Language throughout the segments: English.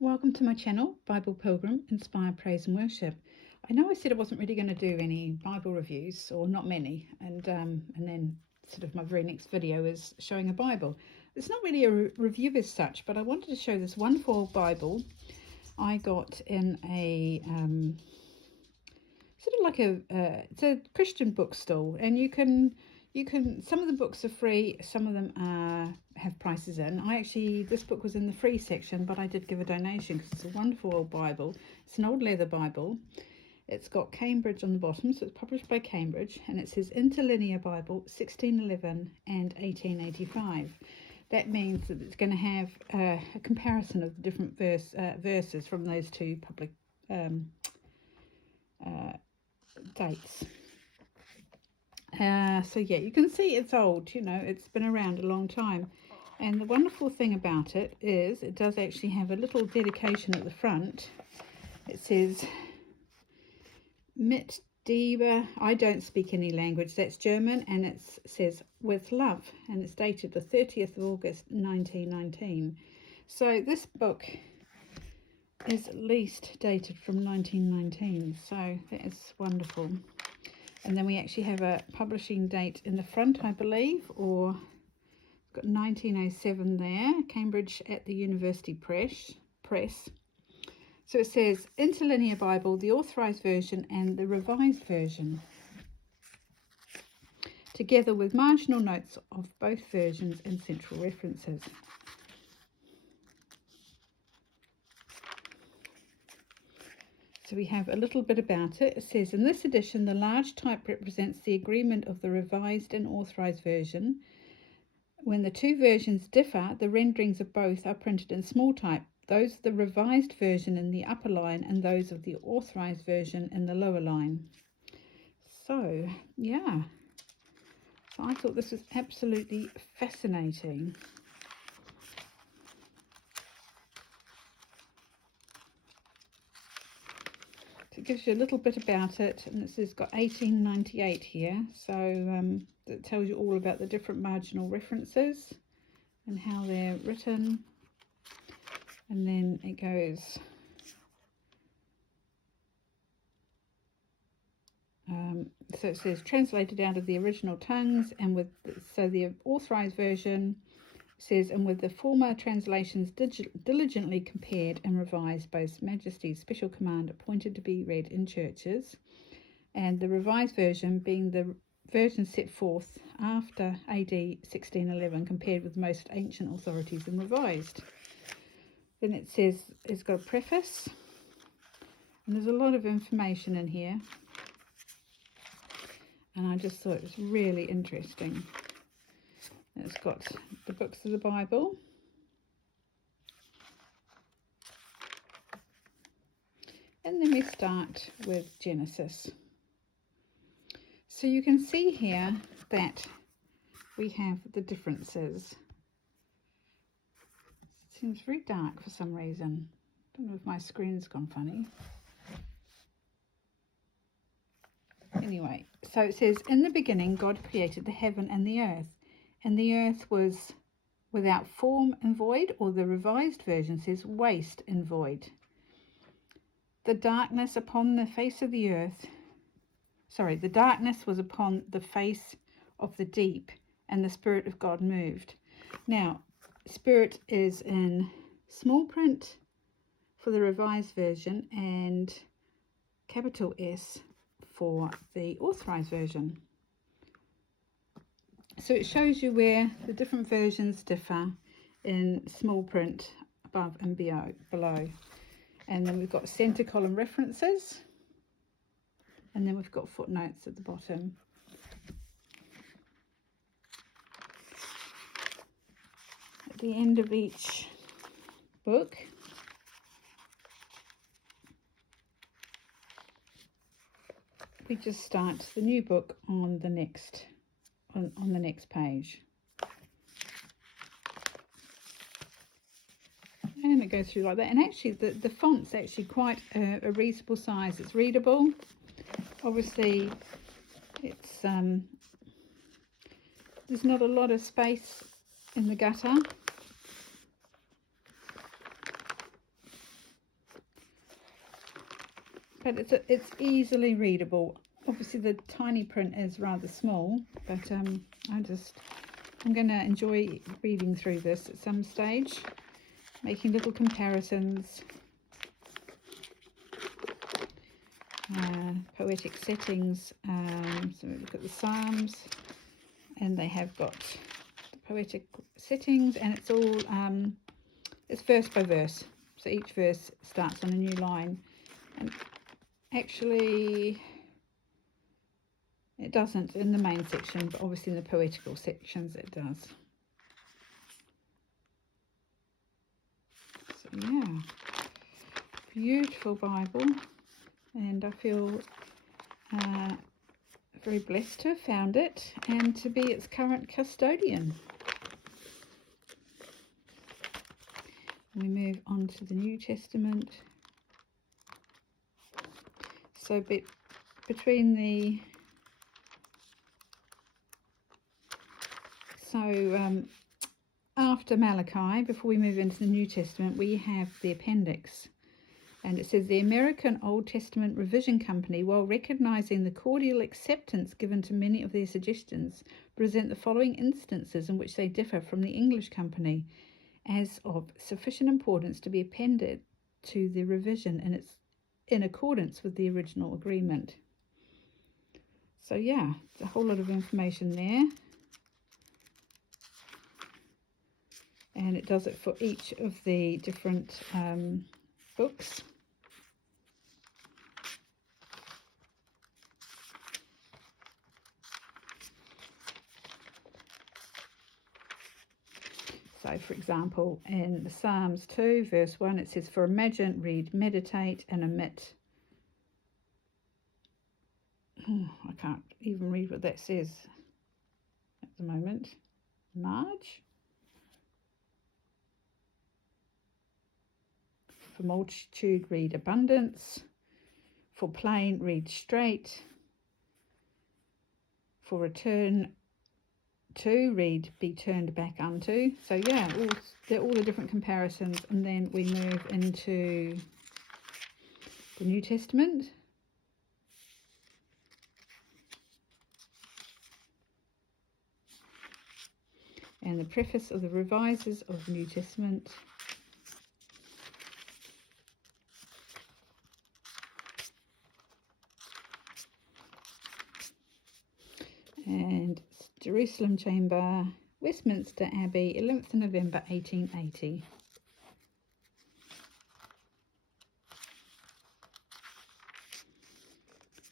Welcome to my channel, Bible Pilgrim, Inspire, Praise and Worship. I know I said I wasn't really going to do any Bible reviews, or not many, and then sort of my very next video is showing a Bible. It's not really a review as such, but I wanted to show this wonderful Bible I got in a sort of like it's a Christian bookstall, and you can some of the books are free, some of them have prices in. This book was in the free section, but I did give a donation because it's a wonderful old Bible. It's an old leather Bible. It's got Cambridge on the bottom, so it's published by Cambridge, and it says Interlinear Bible 1611 and 1885. That means that it's going to have a comparison of the different verses from those two public dates. So yeah, you can see it's old, it's been around a long time. And the wonderful thing about it is it does actually have a little dedication at the front. It says, Mit Liebe, I don't speak any language, that's German, and it says with love, and it's dated the 30th of August 1919. So this book is at least dated from 1919, so that is wonderful. And then we actually have a publishing date in the front, I believe, or it's got 1907 there, Cambridge at the University Press. So it says Interlinear Bible, the Authorized Version and the Revised Version, together with marginal notes of both versions and central references. So we have a little bit about it. It says, in this edition, the large type represents the agreement of the revised and authorized version. When the two versions differ, the renderings of both are printed in small type, those of the revised version in the upper line and those of the authorized version in the lower line. So, yeah. So I thought this was absolutely fascinating. It gives you a little bit about it, and it says got 1898 here, so it tells you all about the different marginal references and how they're written. And then it goes so it says translated out of the original tongues, and so the authorized version says, and with the former translations diligently compared and revised by His Majesty's special command appointed to be read in churches, and the revised version being the version set forth after AD 1611 compared with most ancient authorities and revised. Then it says it's got a preface, and there's a lot of information in here, and I just thought it was really interesting. It's got the books of the Bible, and then we start with Genesis. So you can see here that we have the differences. It seems very dark for some reason. I don't know if my screen's gone funny. Anyway, so it says, in the beginning God created the heaven and the earth was without form and void, or the revised version says waste and void. The darkness upon the face of the earth, the darkness was upon the face of the deep, and the Spirit of God moved. Now, Spirit is in small print for the revised version and capital S for the authorized version. So it shows you where the different versions differ in small print above and below. And then we've got center column references, and then we've got footnotes at the bottom. At the end of each book, we just start the new book on the next page. And it goes through like that, and actually the font's actually quite a reasonable size. It's readable. Obviously it's there's not a lot of space in the gutter, but it's easily readable. Obviously the tiny print is rather small, but I'm going to enjoy reading through this at some stage, making little comparisons. Poetic settings, so we look at the Psalms, and they have got the poetic settings, and it's all it's verse by verse, so each verse starts on a new line, and actually it doesn't in the main section, but obviously in the poetical sections it does. So yeah, beautiful Bible, and I feel very blessed to have found it and to be its current custodian. We move on to the New Testament. So between the after Malachi, before we move into the New Testament, we have the appendix. And it says, the American Old Testament Revision Company, while recognizing the cordial acceptance given to many of their suggestions, present the following instances in which they differ from the English Company as of sufficient importance to be appended to the revision, and it's in accordance with the original agreement. So yeah, it's a whole lot of information there. And it does it for each of the different books. So, for example, in the Psalms 2, verse 1, it says, for imagine, read, meditate, and omit. I can't even read what that says at the moment. Marge? For multitude, read abundance. For plain, read straight. For return to, read be turned back unto. So yeah, they're all the different comparisons, and then we move into the New Testament. And the preface of the revisers of the New Testament. And Jerusalem Chamber, Westminster Abbey, 11th November 1880.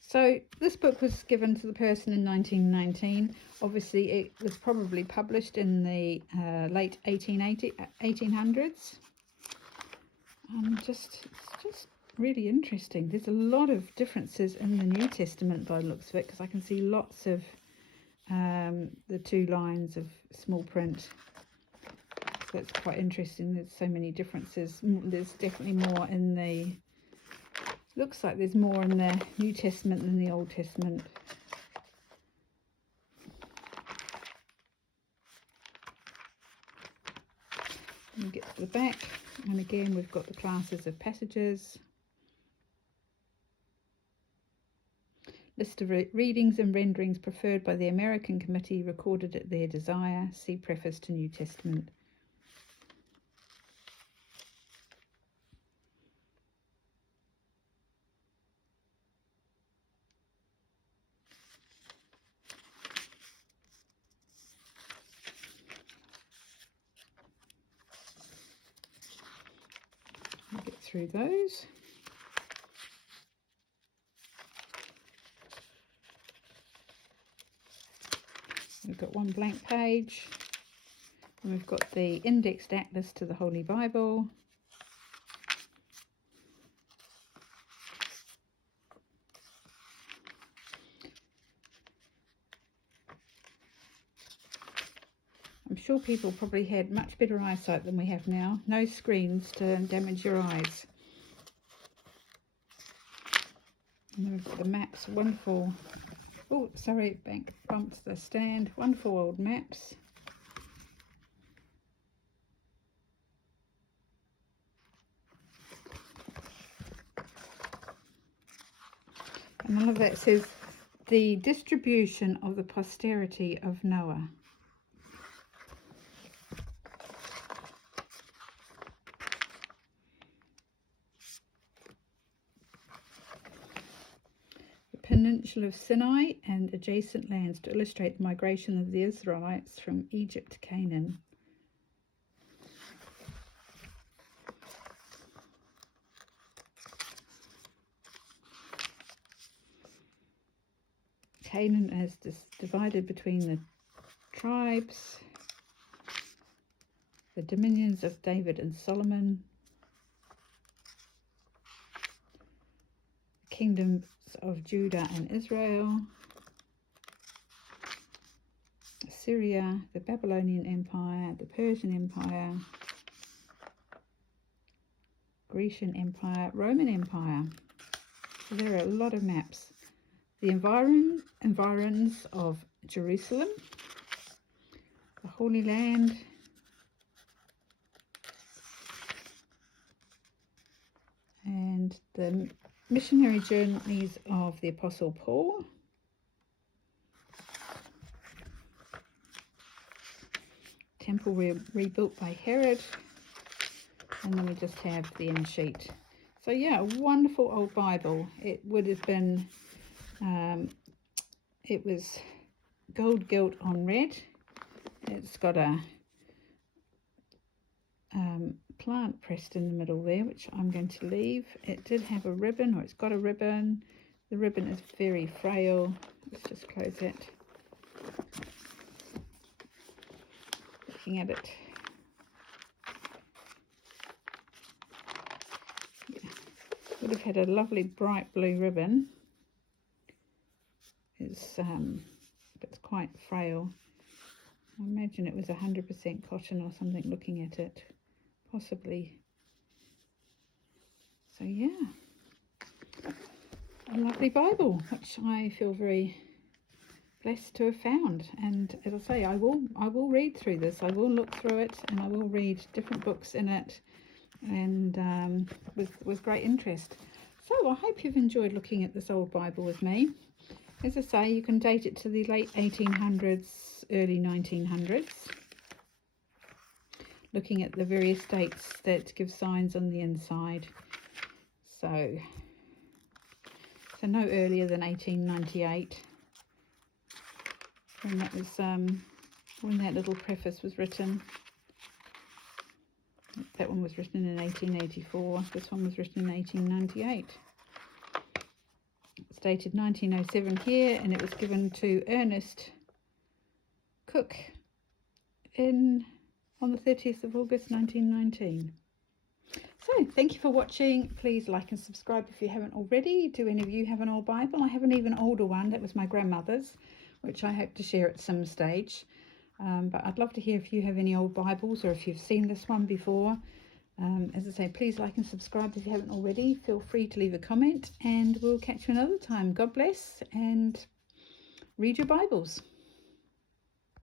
So this book was given to the person in 1919. Obviously it was probably published in the late 1800s. It's just really interesting. There's a lot of differences in the New Testament by the looks of it, because I can see lots of the 2 lines of small print. So it's quite interesting. There's so many differences. There's definitely more in the, looks like there's more in the New Testament than the Old Testament. And we get to the back, and again we've got the classes of passages. List of readings and renderings preferred by the American Committee, recorded at their desire. See preface to New Testament. We'll get through those. We've got one blank page, and we've got the indexed atlas to the Holy Bible. I'm sure people probably had much better eyesight than we have now. No screens to damage your eyes. And then we've got the maps, wonderful. Oh, sorry, bank bumped the stand. Wonderful old maps. And I love that. It says, the distribution of the posterity of Noah. The peninsula of Sinai and adjacent lands to illustrate the migration of the Israelites from Egypt to Canaan. Canaan is divided between the tribes, the dominions of David and Solomon, the kingdoms of Judah and Israel, Assyria, the Babylonian Empire, the Persian Empire, Grecian Empire, Roman Empire. So there are a lot of maps. The environs of Jerusalem, the Holy Land, and the missionary journeys of the Apostle Paul, temple rebuilt by Herod, and then we just have the end sheet. So yeah, a wonderful old Bible. It would have been, it was gold gilt on red. It's got a plant pressed in the middle there, which I'm going to leave. It did have a ribbon, or it's got a ribbon. The ribbon is very frail. Let's just close it. Looking at it. Yeah. Would have had a lovely bright blue ribbon. It's quite frail. I imagine it was 100% cotton or something, looking at it, possibly. So yeah, a lovely Bible, which I feel very blessed to have found. And as I say, I will read through this. I will look through it, and I will read different books in it, and with great interest. So I hope you've enjoyed looking at this old Bible with me. As I say, you can date it to the late 1800s, early 1900s. Looking at the various dates that give signs on the inside. So no earlier than 1898. And that was when that little preface was written. That one was written in 1884. This one was written in 1898. It's dated 1907 here, and it was given to Ernest Cook on the 30th of August 1919. So thank you for watching. Please like and subscribe if you haven't already. Do any of you have an old Bible? I have an even older one. That was my grandmother's, which I hope to share at some stage. But I'd love to hear if you have any old Bibles, or if you've seen this one before. As I say, please like and subscribe if you haven't already. Feel free to leave a comment, and we'll catch you another time. God bless, and read your Bibles.